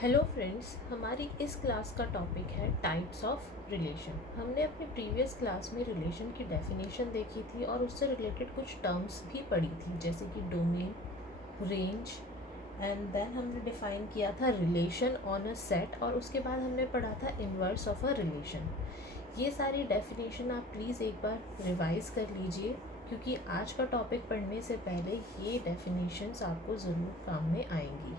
Hello friends, हमारी इस class का टॉपिक है टाइप्स ऑफ रिलेशन। हमने अपनी प्रीवियस क्लास में रिलेशन की डेफिनेशन देखी थी और उससे रिलेटेड कुछ टर्म्स भी पढ़ी थी, जैसे कि डोमेन, रेंज एंड देन हमने डिफाइन किया था रिलेशन ऑन अ सेट, और उसके बाद हमने पढ़ा था इन्वर्स ऑफ अ रिलेशन। ये सारी डेफिनेशन आप प्लीज़ एक बार रिवाइज़ कर लीजिए, क्योंकि आज का टॉपिक पढ़ने से पहले ये डेफिनेशंस आपको ज़रूर काम में आएंगी।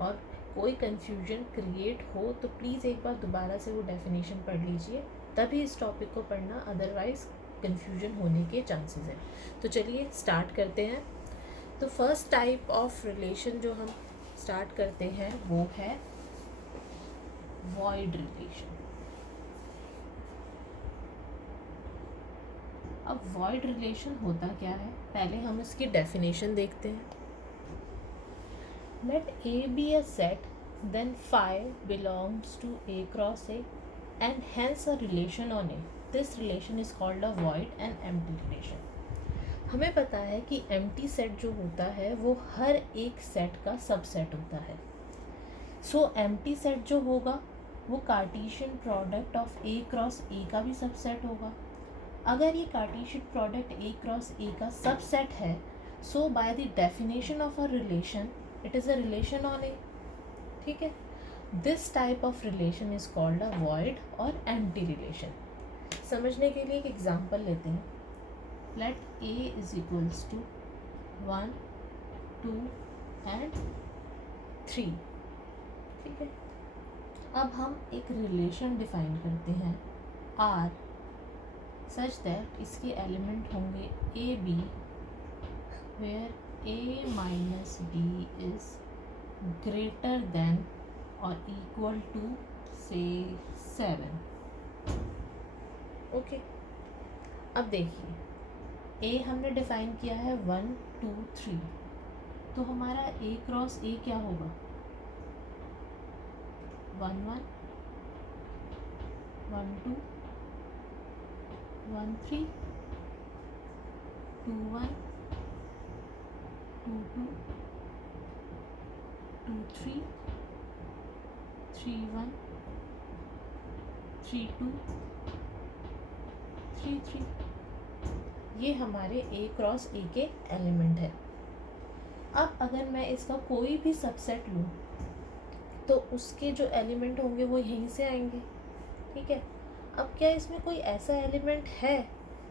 और कोई कन्फ्यूजन क्रिएट हो तो प्लीज़ एक बार दोबारा से वो डेफिनेशन पढ़ लीजिए, तभी इस टॉपिक को पढ़ना, अदरवाइज़ कन्फ्यूजन होने के चांसेस हैं। तो चलिए स्टार्ट करते हैं। तो फर्स्ट टाइप ऑफ रिलेशन जो हम स्टार्ट करते हैं वो है वॉइड रिलेशन। अब वॉइड रिलेशन होता क्या है, पहले हम इसकी डेफिनेशन देखते हैं। Let A be a set, then phi belongs to A cross A and hence a relation on A. This relation is called a void and empty relation. हमें पता है कि empty set जो होता है वो हर एक सेट का सबसेट होता है। सो empty set जो होगा वो Cartesian product of A cross A का भी सबसेट होगा। अगर ये Cartesian product A cross A का सबसेट है, so by the definition of a relation it is a relation on A. ठीक है, this type of relation is called a void और एम्प्टी रिलेशन। समझने के लिए एक एग्जांपल लेते हैं। Let A is equals to 1, 2 and 3। ठीक है, अब हम एक रिलेशन डिफाइन करते हैं आर, सच दैट इसके एलिमेंट होंगे a b, where a minus b is greater than और इक्वल टू से 7। ओके, अब देखिए ए हमने डिफाइन किया है 1, 2, 3, तो हमारा ए क्रॉस ए क्या होगा? 1, 1, 1, 2, 1, 3, 2, 1, 2, 2, 2, 3, 3, 1, 3, 2, 3, 3। ये हमारे ए क्रॉस ए के एलिमेंट है। अब अगर मैं इसका कोई भी सबसेट लूँ तो उसके जो एलिमेंट होंगे वो यहीं से आएंगे। ठीक है, अब क्या इसमें कोई ऐसा एलिमेंट है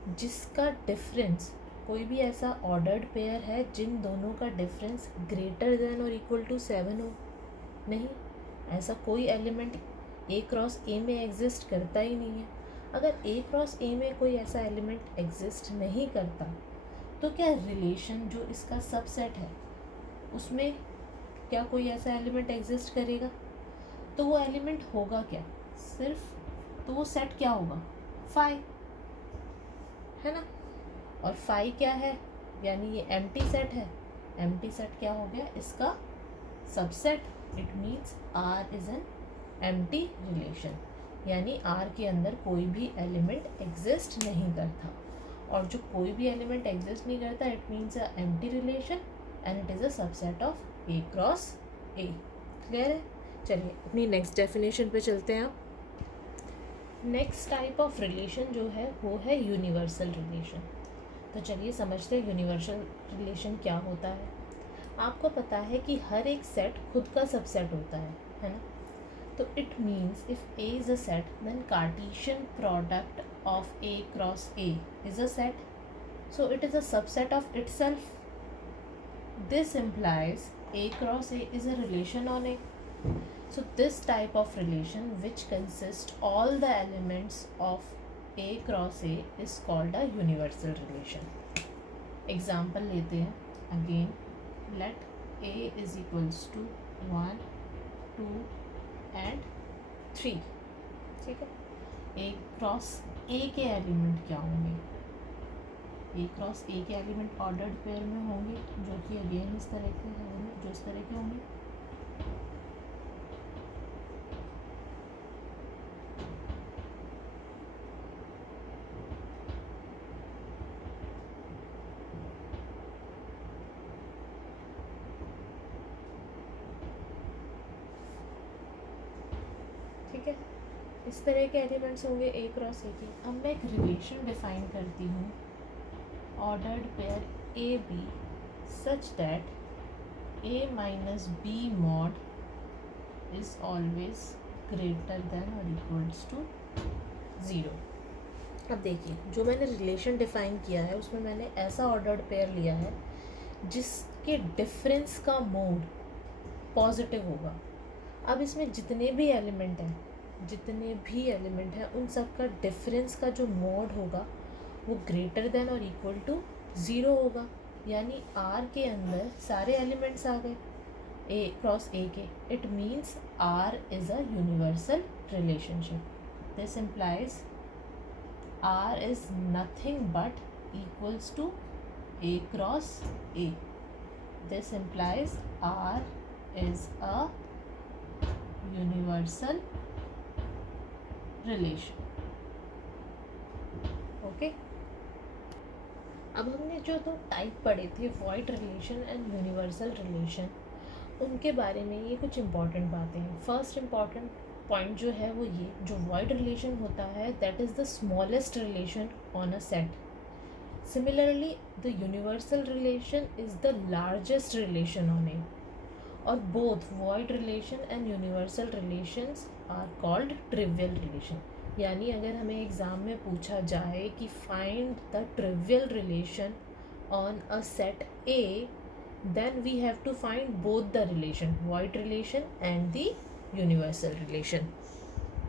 जिसका डिफरेंस, कोई भी ऐसा ऑर्डर्ड पेयर है जिन दोनों का डिफरेंस ग्रेटर देन और इक्वल टू 7 हो? नहीं, ऐसा कोई एलिमेंट ए क्रॉस ए में एग्जिस्ट करता ही नहीं है। अगर ए क्रॉस ए में कोई ऐसा एलिमेंट एग्जिस्ट नहीं करता तो क्या रिलेशन जो इसका सबसेट है उसमें क्या कोई ऐसा एलिमेंट एग्जिस्ट करेगा? तो वो एलिमेंट होगा क्या? सिर्फ, तो वो सेट क्या होगा? फाई, है ना? और फाई क्या है? यानी ये एम्प्टी सेट है। एम्प्टी सेट क्या हो गया? इसका subset. It means R is an empty relation, यानी आर के अंदर कोई भी एलिमेंट एग्जिस्ट नहीं करता। और जो कोई भी एलिमेंट एग्जिस्ट नहीं करता, it means a empty relation and it is a subset of A cross A. Clear है? चलिए अपनी नेक्स्ट डेफिनेशन पे चलते हैं। नेक्स्ट टाइप ऑफ रिलेशन जो है वो है यूनिवर्सल रिलेशन। तो चलिए समझते हैं यूनिवर्सल रिलेशन क्या होता है। आपको पता है कि हर एक सेट खुद का सबसेट होता है ना? तो it means if A is a set then Cartesian product of A cross A is a set, so it is a subset of itself. This implies A cross A is a relation on A. So this type of relation which consists all the elements of A cross A is called a universal relation. Example लेते हैं again. Let A is equals to 1, 2 and 3. ठीक है, A cross A के element क्या होंगे? ए cross ए के element ordered pair में होंगे, जो कि अगेन इस तरह के होंगे, जो इस तरह के होंगे। ठीक है, इस तरह के एलिमेंट्स होंगे ए क्रॉस ए के। अब मैं एक रिलेशन डिफाइन करती हूँ, ordered pair a b such that a minus b mod is always greater than और इक्वल्स टू 0। अब देखिए, जो मैंने रिलेशन डिफाइन किया है उसमें मैंने ऐसा ऑर्डर्ड पेयर लिया है जिसके डिफरेंस का मोड पॉजिटिव होगा। अब इसमें जितने भी एलिमेंट हैं उन सब का डिफरेंस का जो मोड होगा वो ग्रेटर देन और इक्वल टू 0 होगा, यानी R के अंदर सारे एलिमेंट्स आ गए ए क्रॉस ए के। It means R is a universal relationship. This implies R is nothing but equals to A cross A. This implies R is a universal relation. Okay? अब हमने जो दो टाइप पढ़े थे, void relation and universal relation, उनके बारे में ये कुछ इम्पॉर्टेंट बातें हैं। फर्स्ट इम्पॉर्टेंट पॉइंट जो है वो ये, जो वॉइड रिलेशन होता है that is the smallest relation on a set. Similarly the universal relation is the largest relation on A, और both void relation and universal relations are called trivial relation. यानी अगर हमें एग्ज़ाम में पूछा जाए कि find the trivial relation on a set A, then we have to find both the relation, void relation and the universal relation.